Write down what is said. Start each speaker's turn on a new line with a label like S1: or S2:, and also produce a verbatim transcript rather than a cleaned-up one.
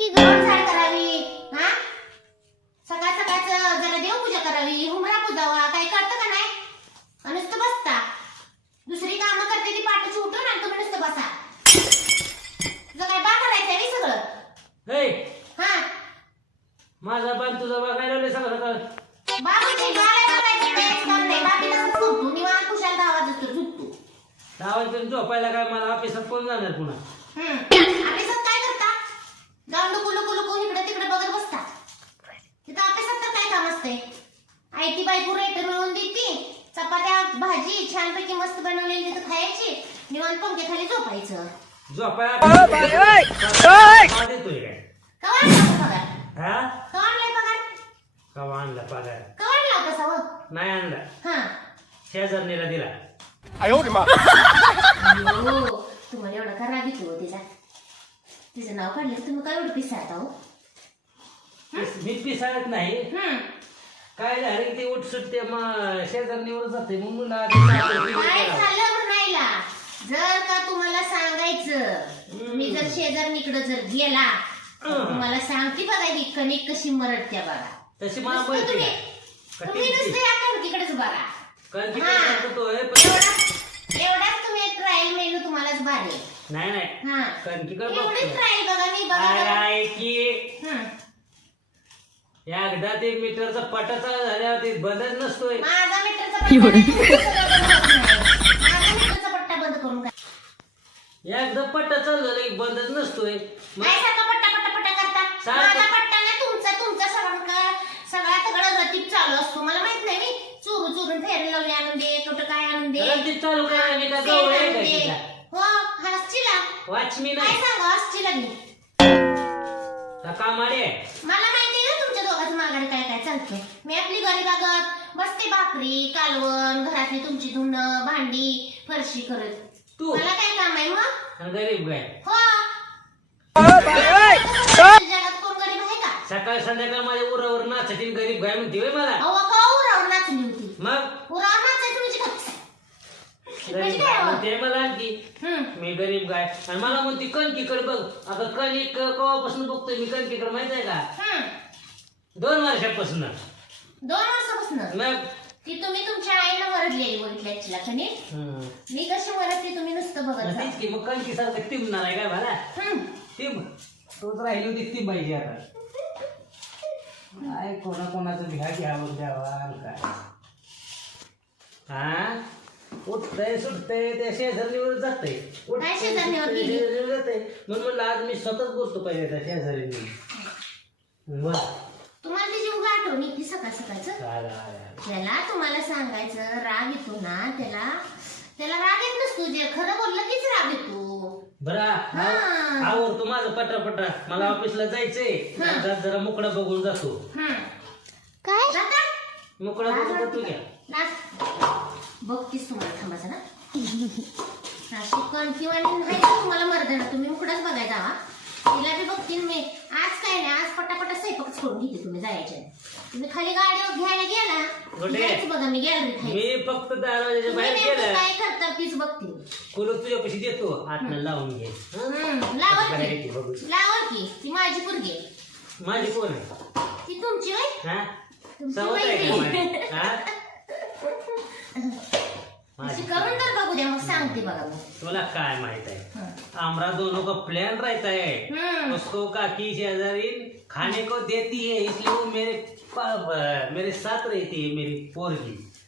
S1: की घर झाड करावी, हा सकाळ सकाळचं जरा देवपूजा करावी, हुमरा पुजावा, काही करतं का नाही? आणि नुसतं बसता, दुसरी कामं करते ती पाठीची उठून आणि तुम्ही नुसतं बसा. तुझं काय बा करायचंय मी सगळं?
S2: हे
S1: हा
S2: माझा बाण तुझा बघायला लागले सगळं सकाळ.
S1: बाबूची गाला करायचं काहीच काम नाही. बाकी तसंच झोपतो निवांत कुशाल आवाज असतो झोपतो.
S2: दहा वाजता झोपायला काय मला ऑफिसात कोण जाणार पुन्हा?
S1: हम्म ऑफिसात काय करता? जाऊन लुकू लुकू लुकू इकडे तिकडे बघत बसता. तिथं ऑफिसात तर काय काम असते? आयटी बायको रेट मिळवून देते, चपात्या भाजी छानपैकी मस्त बनवलेली तिथं खायची, निवांत पंखे खाली झोपायचं.
S2: झोपायला देतोय काय?
S1: कवा आणला होता पगार?
S2: हा
S1: कवा आणलाय पगार?
S2: कवा आणला पगार?
S1: कवा आणला होता सावं?
S2: नाही आणला,
S1: हा
S2: शेजारणीला दिला.
S1: अयो, तुम्हाला एवढा का राग येतो तिचा? तिचं नाव काढलं की तुम्ही काय एवढं पिसाळता हो?
S2: मी पिसाळत नाही.
S1: हम्म
S2: काय झालं ते उठ सुटते मग शेजारणीवर जाते मग मुला
S1: काय झालं म्हणायला? जर का तुम्हाला सांगायचं मी जर शेजारणीकडे जर गेला तर तुम्हाला सांगते बघा ही कणिक कशी मरडत्या बघा.
S2: तशी मला
S1: नुसतं
S2: माहिती
S1: तुम्ही
S2: आहे.
S1: तुम्ही नुसतं या कणकीकडेच बघा.
S2: कारण की
S1: हा.
S2: काय करतोय, पण-
S1: एवढा एवढाच तुम्ही ट्रायल मेनू तुम्हालाच भारी.
S2: नाही नाही
S1: हा
S2: कारण की काय
S1: एवढीच
S2: बघतोय.
S1: ट्रायल बघा मी बघा
S2: काय
S1: बघा.
S2: आहे की
S1: हम्म.
S2: एकदा ते मीटरचा पटा चालू झाल्यावर ते बंदच नसतोय.
S1: माझा मीटरचा पट्टा नाही, तुमचं सगळं बंद होत नाही. माझा मीटरचा पट्टा बंद करून काय
S2: एकदा पट्टा चालू झाला की बंदच नसतोय. मग
S1: काय सारखा पट्टा पट्टा पट्टा करता?
S2: सारखं-
S1: माझा पट्टा नाही तुमचा तुमचा सगळं का सगळा सगळं रतीप चालू असतो. मला माहित नाही मी चोरून चोरून फेरून लावले आणून दे कुठं काय आणून दे
S2: रतीप चालू करायला मी काय
S1: सेल
S2: गवळी आहे
S1: आणून
S2: काय
S1: दे.
S2: तिचा?
S1: हो हसचिला
S2: वाचमी
S1: काय
S2: नाही
S1: सांगा हसचिला मी
S2: का कामाडे
S1: मला माहिती आहे ना तुमच्या दोघांचं माघारी काय काय चालतंय. मी आपली गरीबागत बसते भाकरी कालवण घरातली तुमची धुणं भांडी फरशी करत.
S2: तू
S1: मला काय काम आहे मग?
S2: आणि गरीब गाय
S1: हो जगात कोण गरीब आहे का?
S2: सकाळ संध्याकाळ माझ्या उरावर नाचायची आणि गरीब गाय म्हणते होय मला.
S1: अहो का उरावर नाचली होती?
S2: मग
S1: उरावर नाचायची म्हणजे काय? म्हणजे
S2: गरीब
S1: काय
S2: गाय
S1: हो?
S2: म्हणते मला आणखी
S1: हम्म.
S2: मी गरीब गाय आणि मला म्हणते कणकीकडे बघ. आता कणिक कवापासून बघतोय मी कणकीकडे माहित आहे का?
S1: हम्म.
S2: दोन वर्षापासून.
S1: दोन वर्षापासून
S2: मग
S1: ती तुम्ही तुमच्या आईला वरडलेली बघितली ऍक्च्युअली कणी
S2: हम्म.
S1: मी कशी वरडते तुम्ही नुसतं बघत
S2: मग
S1: जा.
S2: तेच की मग कणकी सारखं टिमणार आहे काय मला?
S1: हम्म.
S2: टिम तोच राहिली होती ती पाहिजे आता. काय कोणा कोणाचं भ्या घ्यावं द्यावा आणि काय हा उठतंय सुटतंय त्या शेजारणीवर जातंय.
S1: काय शेजारणीवर गेली?
S2: जातंय म्हणून म्हणलं आज मी स्वतःच बोलतो पाहिजे त्या शेजारीने. मग
S1: तुम्हाला तिची उगा आठवण येते सकाळ सकाळचं.
S2: काय झालं?
S1: त्याला तुम्हाला सांगायचं राग येतो ना त्याला त्याला राग येत नसतो. जे खरं बोललं कीच राग येतो.
S2: बरं
S1: हा.
S2: आवडतो माझं पटा पटा. मला ऑफिसला जायचंय
S1: हा.
S2: जात जरा मुकडा बघून जातो.
S1: हम्म. काय जाता?
S2: मुकडा बघून जातो घ्या.
S1: नाच बघतीस तुम्हाला थांबायचं ना अशी कणकीवाणी नाही का तुम्हाला मर्दाना तुम्ही उकडाच बघायचा हा. तिला बी बघतील मी. आज काय नाही आज पटापटा स्वयंपाकच करून घेते. तुम्ही जायच्या तुम्ही खाली गाडीवर घ्यायला गेला
S2: कुठे?
S1: यायचं बघा मी गॅलरीत आहे.
S2: मी फक्त दरवाजाच्या
S1: तुम्ही
S2: बाहेर
S1: नेमकं
S2: गेलं
S1: काय करता तीच बघते.
S2: कुलूप तुझ्या कशी देतो हातनं लावून घे. हं?
S1: हम्म, लावा
S2: बाहेर
S1: की
S2: येते बघू.
S1: लावा की ती माझी पोरगी आहे.
S2: माझी कोण आहे?
S1: ती तुमची होय
S2: हा
S1: तुमची
S2: सवत आहे का
S1: मैत्रीण.
S2: माझी? हा? माझी
S1: शिकवून तर बघू द्या मग सांगते बघा मी.
S2: तुला काय माहित आहे?
S1: हं.
S2: हमारा दोनों का प्लान रहता है.
S1: हम्म.
S2: उसको काकी शेजारी खाने को देती है इसलिए वो मेरे पा- मेरे साथ रहती है मेरी पोरगी.